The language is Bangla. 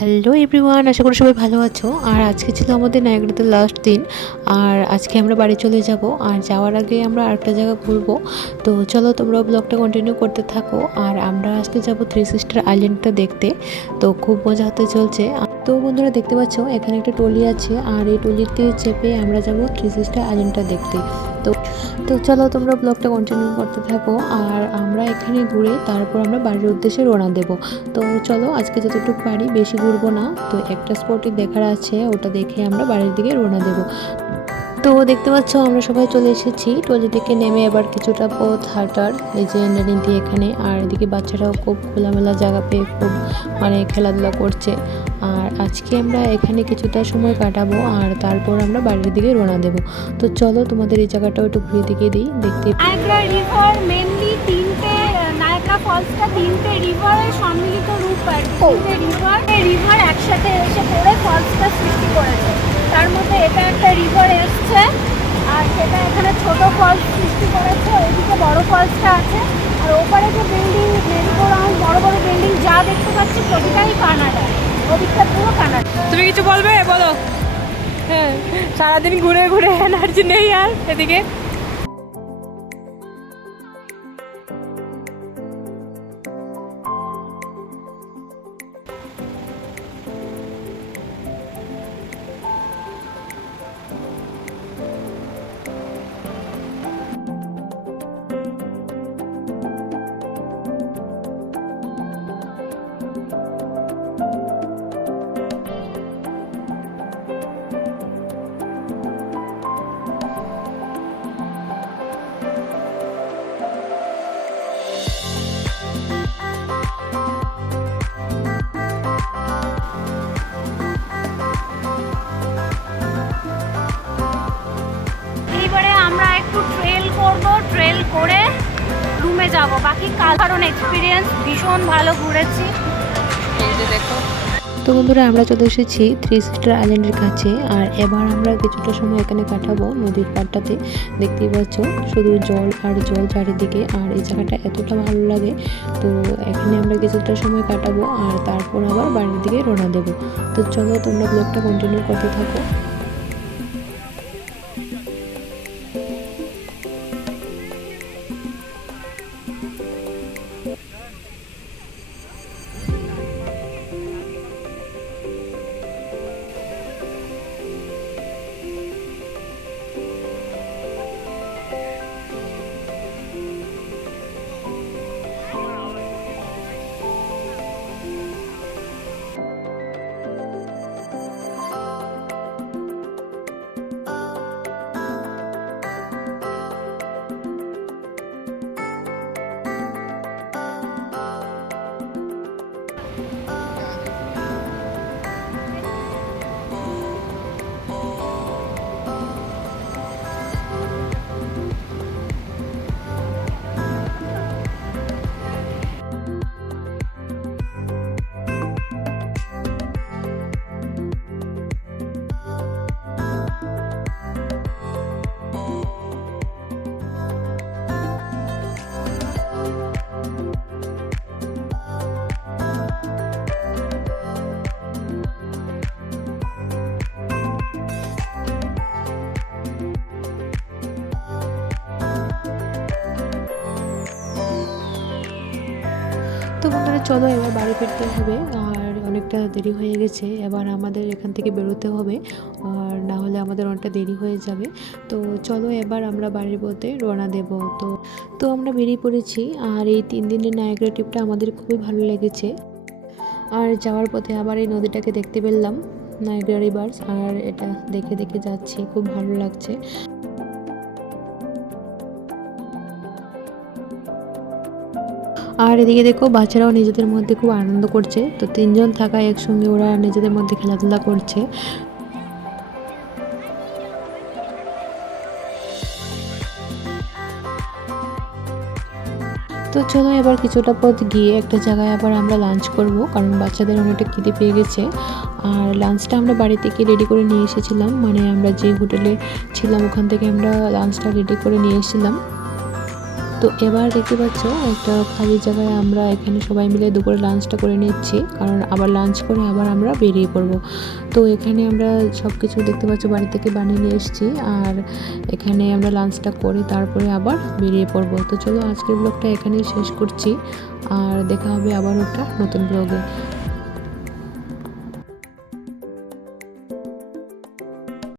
হ্যালো এভরিওয়ান, আশা করি সবাই ভালো আছো। আর আজকে ছিল আমাদের নায়াগ্রাতে লাস্ট দিন। আর আজকে আমরা বাড়ি চলে যাব। আর যাওয়ার আগে আমরা আরেকটা জায়গা ঘুরবো। তো চলো তোমরা ব্লগটা কন্টিনিউ করতে থাকো। আর আমরা আজকে যাব থ্রি সিস্টার আইল্যান্ডটা দেখতে। তো খুব মজা হতে চলছে। তো বন্ধুরা দেখতে পাচ্ছ এখানে একটা টলি আছে, আর এই টলিতে চেপে আমরা যাব থ্রি সিস্টার আইল্যান্ডটা দেখতে। তো তো চলো তোমরা ব্লগটা কন্টিনিউ করতে থাকো। আর আমরা এখানে ঘুরে তারপর আমরা বাড়ির উদ্দেশ্যে রওনা দেব। তো চলো আজকে যতটুকু পারি, বেশি ঘুরবো না। তো একটা স্পটই দেখার আছে, ওটা দেখে আমরা বাড়ির দিকে রওনা দেব। তো দেখতে পাচ্ছ আমরা সবাই চলে এসেছি টলি থেকে নেমে। এবার কিছুটা পথ হাঁটার, এই যে নেড়িন্দি এখানে। আর এদিকে বাচ্চারাও খুব খোলামেলা জায়গা পেয়ে খুব খেলাধুলা করছে। আর আজকে আমরা এখানে কিছুটা সময় কাটাবো, আর তারপর আমরা বাড়ির দিকে রওনা দেব। তো চলো তোমাদের এই জায়গাটাও একটু ঘুরে দিকে দিই, দেখতে। নায়াগ্রা রিভার মেনলি তিনটে, নায়াগ্রা ফলসটা তিনটে রিভারের সম্মিলিত রূপ আর তিনটে রিভার একসাথে এসে পড়ে ফলসটা সৃষ্টি করেছে। তার মধ্যে এটা একটা রিভার এসছে, আর সেটা এখানে ছোট ফলস সৃষ্টি করেছে। ওইদিকে বড় ফলসটা আছে। আর ওপারে যে বিল্ডিং, মেরিগোরাউন্ড, বড় বড় বিল্ডিং যা দেখতে পাচ্ছি প্রতিটাই কানাডা। ওদিকটা পুরো কানাডা। তুমি কিছু বলবে বলো। হ্যাঁ, সারাদিন ঘুরে ঘুরে এনার্জি নেই আর এদিকে। আমরা একটু ট্রেল করব, ট্রেল করে রুমে যাব। বাকি কারণ এক্সপিরিয়েন্স ভীষণ ভালো, ঘুরেছি। এই যে দেখো। তো বন্ধুরা আমরা চলে এসেছি থ্রি সিস্টার আইল্যান্ডের কাছে। আর এবার আমরা কিছুটা সময় এখানে কাটাবো নদীর পাড়টাতে। দেখতেই পাচ্ছ শুধু জল আর জল চারিদিকে। আর এই জায়গাটা এতটা ভালো লাগে। তো এখানে আমরা কিছুটা সময় কাটাবো, আর তারপর আবার বাড়ির দিকে রওনা দেবো। তো চলো তোমরা ব্লগটা কন্টিনিউ করতে থাকো। তো বন্ধুরা চলো এবার বাড়ি ফিরতে হবে। আর অনেকটা দেরি হয়ে গেছে, এবার আমাদের এখান থেকে বেরোতে হবে। আর না হলে আমাদের অনেকটা দেরি হয়ে যাবে। তো চলো এবার আমরা বাড়ির পথে রওনা দেব। তো তো আমরা বেরিয়ে পড়েছি। আর এই 3 দিনের নায়াগ্রা ট্রিপটা আমাদের খুবই ভালো লেগেছে। আর যাওয়ার পথে আবার এই নদীটাকে দেখতে পেলাম, নায়াগ্রা রিভার্স। আর এটা দেখে দেখে যাচ্ছি, খুব ভালো লাগছে। আর এদিকে দেখো বাচ্চারাও নিজেদের মধ্যে খুব আনন্দ করছে। তো 3 জন থাকা একসঙ্গে ওরা নিজেদের মধ্যে খেলাধুলা করছে। তো চলো এবার কিছুটা পথ গিয়ে একটা জায়গায় আবার আমরা লাঞ্চ করব, কারণ বাচ্চাদের অনেকটা খিদে পেয়ে গেছে। আর লাঞ্চটা আমরা বাড়ি থেকে রেডি করে নিয়ে এসেছিলাম, মানে আমরা যে হোটেলে ছিলাম ওখান থেকে আমরা লাঞ্চটা রেডি করে নিয়ে এসেছিলাম। তো এবার দেখতে পাচ্ছ একটা খালি জায়গায় আমরা এখানে সবাই মিলে দুপুরে লাঞ্চটা করে নিচ্ছি, কারণ আবার লাঞ্চ করে আবার আমরা বেরিয়ে পড়ব। তো এখানে আমরা সব কিছু দেখতে পাচ্ছ বাড়ি থেকে বানিয়ে নিয়ে এসেছি, আর এখানে আমরা লাঞ্চটা করে তারপরে আবার বেরিয়ে পড়ব। তো চলো আজকের ব্লগটা এখানেই শেষ করছি, আর দেখা হবে আবার একটা নতুন ব্লগে।